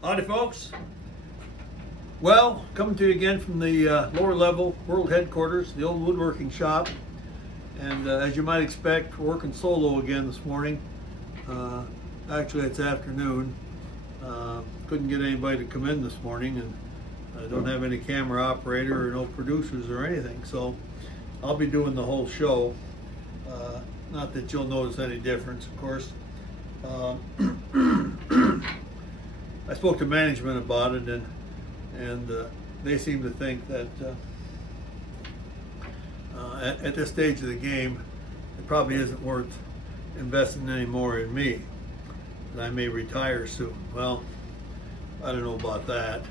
Howdy, folks. Well, coming to you again from the lower level world headquarters, the old woodworking shop. And as you might expect, we're working solo again this morning. Actually, it's afternoon. Couldn't get anybody to come in this morning, and I don't have any camera operator or no producers or anything. So I'll be doing the whole show. Not that you'll notice any difference, of course. I spoke to management about it, and they seem to think that at this stage of the game, it probably isn't worth investing any more in me. And I may retire soon. Well, I don't know about that,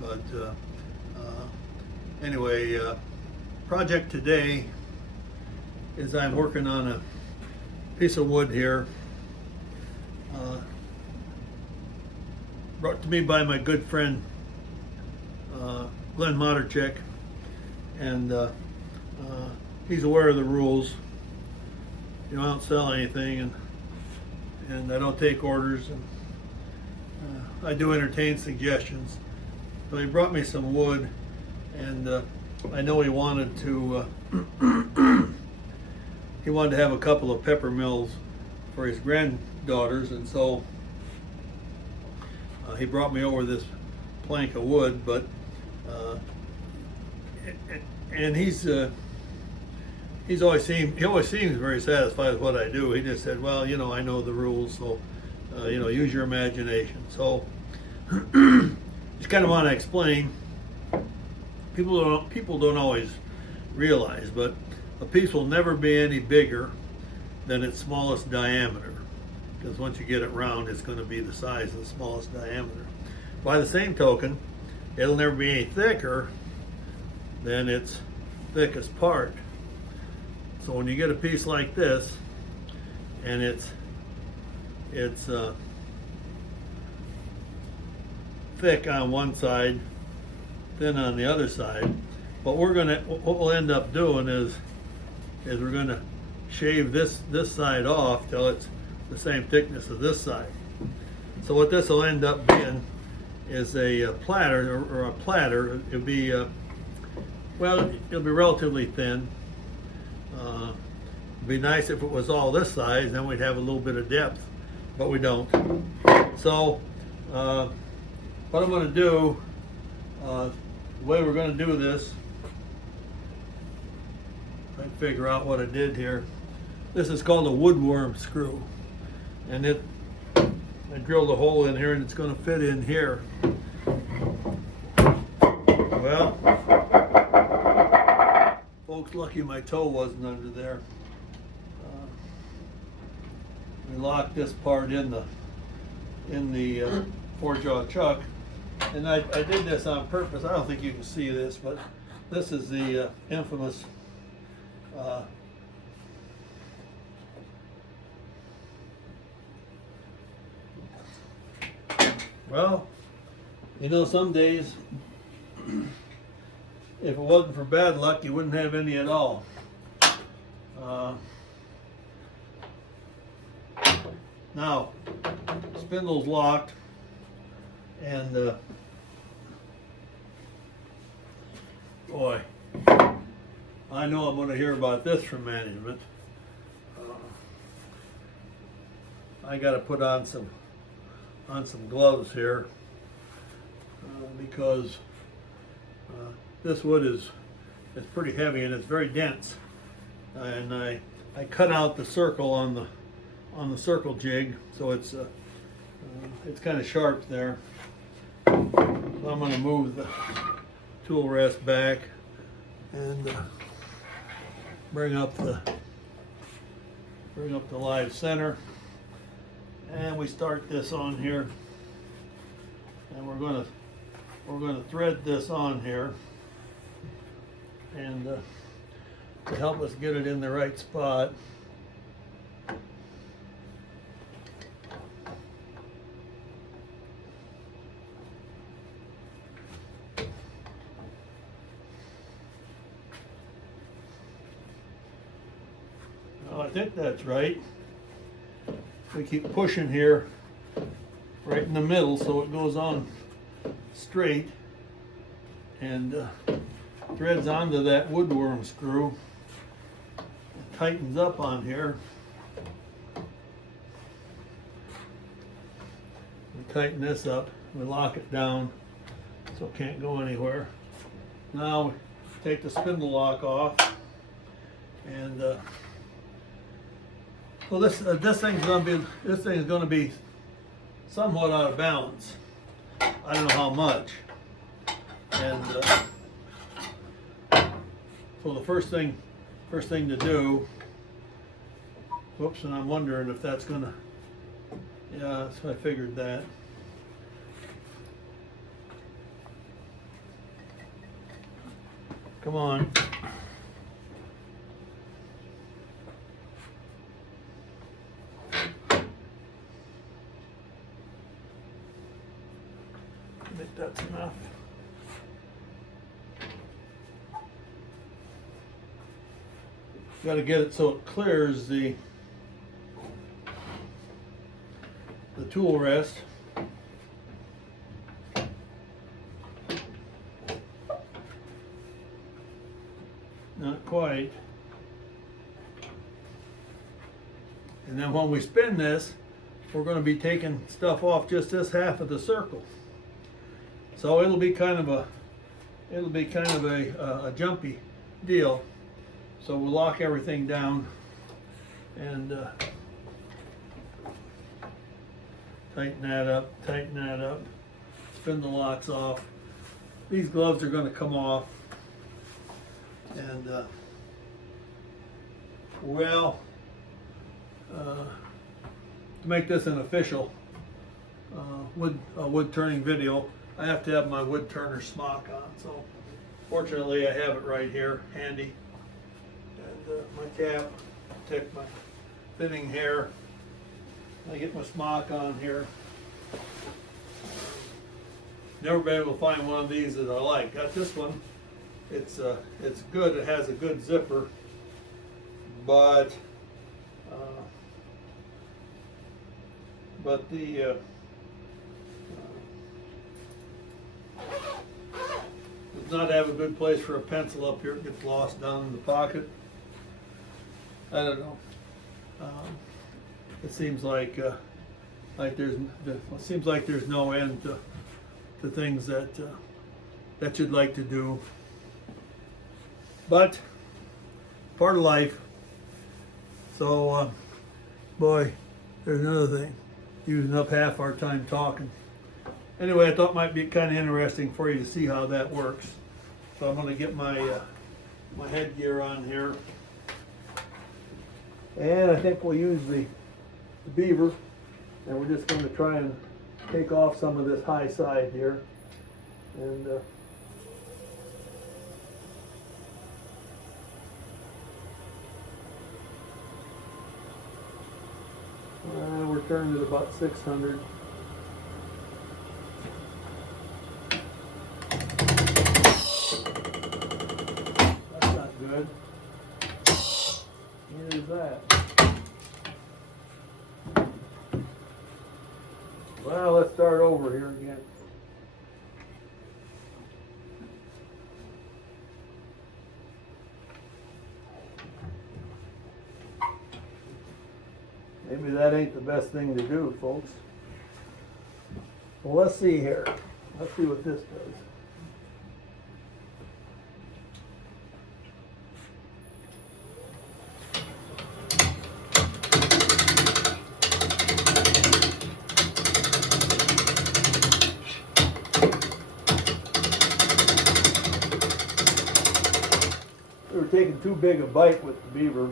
but anyway, project today is I'm working on a piece of wood here. Brought to me by my good friend Glenn Moderchek, and he's aware of the rules. You know, I don't sell anything, and I don't take orders, and I do entertain suggestions. So he brought me some wood, and I know he wanted to he wanted to have a couple of pepper mills for his granddaughters, and so he brought me over this plank of wood, but and he always seems very satisfied with what I do. He just said, well, you know, I know the rules, so you know, use your imagination. So just kind of want to explain. People don't always realize, but a piece will never be any bigger than its smallest diameter, because once you get it round, it's going to be the size of the smallest diameter. By the same token, it'll never be any thicker than its thickest part. So when you get a piece like this, and it's thick on one side, thin on the other side, what we'll end up doing is we're going to shave this side off till it's the same thickness as this side. So what this will end up being is a platter, or a platter. It'll be well, it'll be relatively thin. It'd be nice if it was all this size, then we'd have a little bit of depth, but we don't. So what I'm going to do, the way we're going to do this, I figure out what I did here. This is called a woodworm screw, and I drilled a hole in here, and it's going to fit in here. Well, folks, lucky my toe wasn't under there. We locked this part in the four-jaw chuck, and I did this on purpose. I don't think you can see this, but this is the infamous well, you know, some days, if it wasn't for bad luck, you wouldn't have any at all. Now, spindle's locked, and boy, I know I'm going to hear about this from management. I got to put on some gloves here because this wood is pretty heavy, and it's very dense. And I cut out the circle on the circle jig, so it's kind of sharp there. So I'm going to move the tool rest back and bring up the live center, and we start this on here, and we're going to thread this on here, and to help us get it in the right spot, I think that's right. We keep pushing here right in the middle so it goes on straight and threads onto that woodworm screw. It tightens up on here. We tighten this up, we lock it down so it can't go anywhere. Now we take the spindle lock off, and well, this thing's gonna be somewhat out of balance. I don't know how much, and so the first thing to do. Whoops, and I'm wondering if that's gonna. Yeah, so I figured that. Come on. I think that's enough. Got to get it so it clears the tool rest. Not quite. And then when we spin this, we're going to be taking stuff off just this half of the circle. So it'll be kind of a jumpy deal. So we'll lock everything down and tighten that up, spin the locks off. These gloves are going to come off, and to make this an official wood turning video, I have to have my wood turner smock on. So fortunately I have it right here handy, and my cap, protect my thinning hair. I get my smock on here. Never been able to find one of these that I like. Got this one. It's good. It has a good zipper, but the does not have a good place for a pencil up here. It gets lost down in the pocket. I don't know. It seems like there's no end to things that you'd like to do, but part of life. So boy, there's another thing, using up half our time talking. Anyway, I thought it might be kind of interesting for you to see how that works. So I'm going to get my my headgear on here, and I think we'll use the beaver, and we're just going to try and take off some of this high side here, and we're turning at about 600. That's not good. Neither is that. Well, let's start over here again. Maybe that ain't the best thing to do, folks. Well, let's see here. Let's see what this does. We were taking too big a bite with the beaver.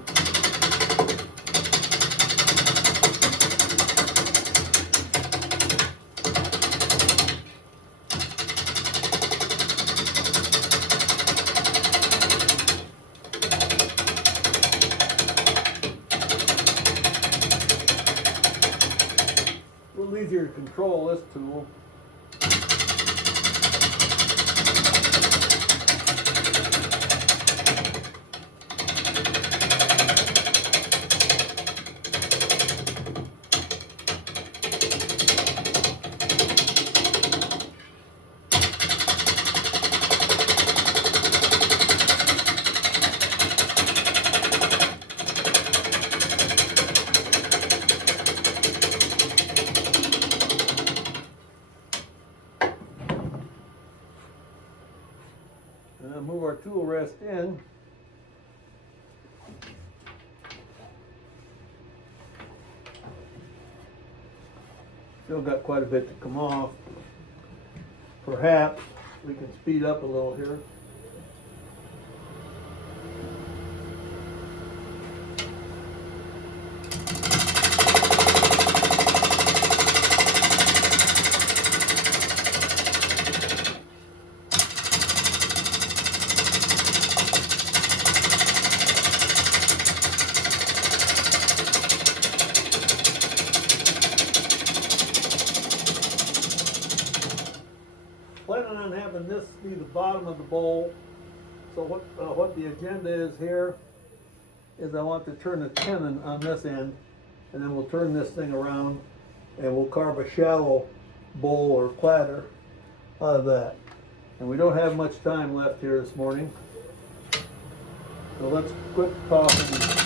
A little easier to control this tool. our tool rest in. Still got quite a bit to come off. Perhaps we can speed up a little here. Planning on having this be the bottom of the bowl. So what the agenda is here is I want to turn the tenon on this end, and then we'll turn this thing around and we'll carve a shallow bowl or platter out of that. And we don't have much time left here this morning. So let's quit talking.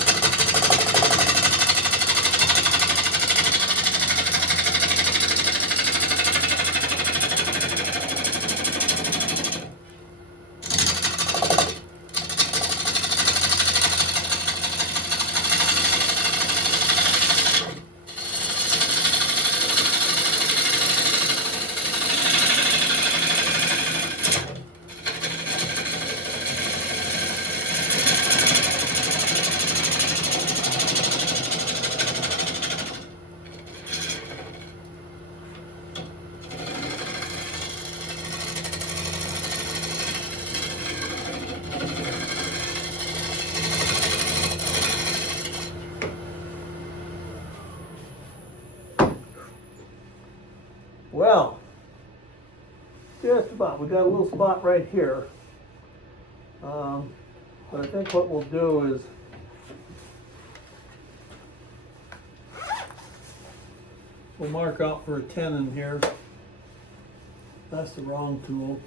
Well, just about. We got a little spot right here. But I think what we'll do is we'll mark out for a tenon here. That's the wrong tool.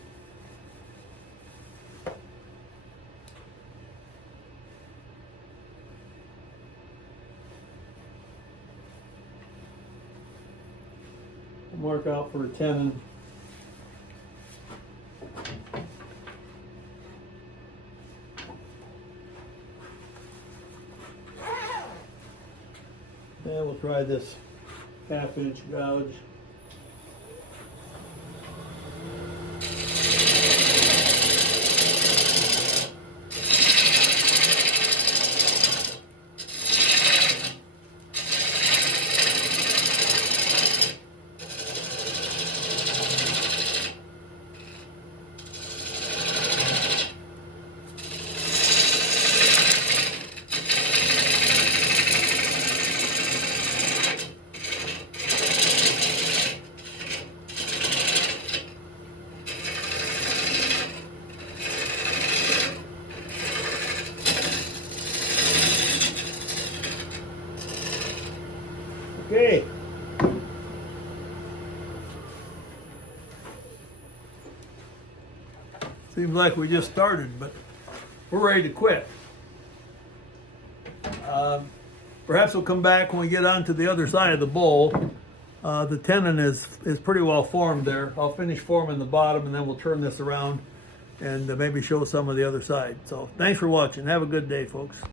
Mark out for a tenon. And we'll try this 1/2 inch gouge. Okay. Seems like we just started, but we're ready to quit. Perhaps we'll come back when we get onto the other side of the bowl. The tenon is pretty well formed there. I'll finish forming the bottom and then we'll turn this around and maybe show some of the other side. So thanks for watching. Have a good day, folks.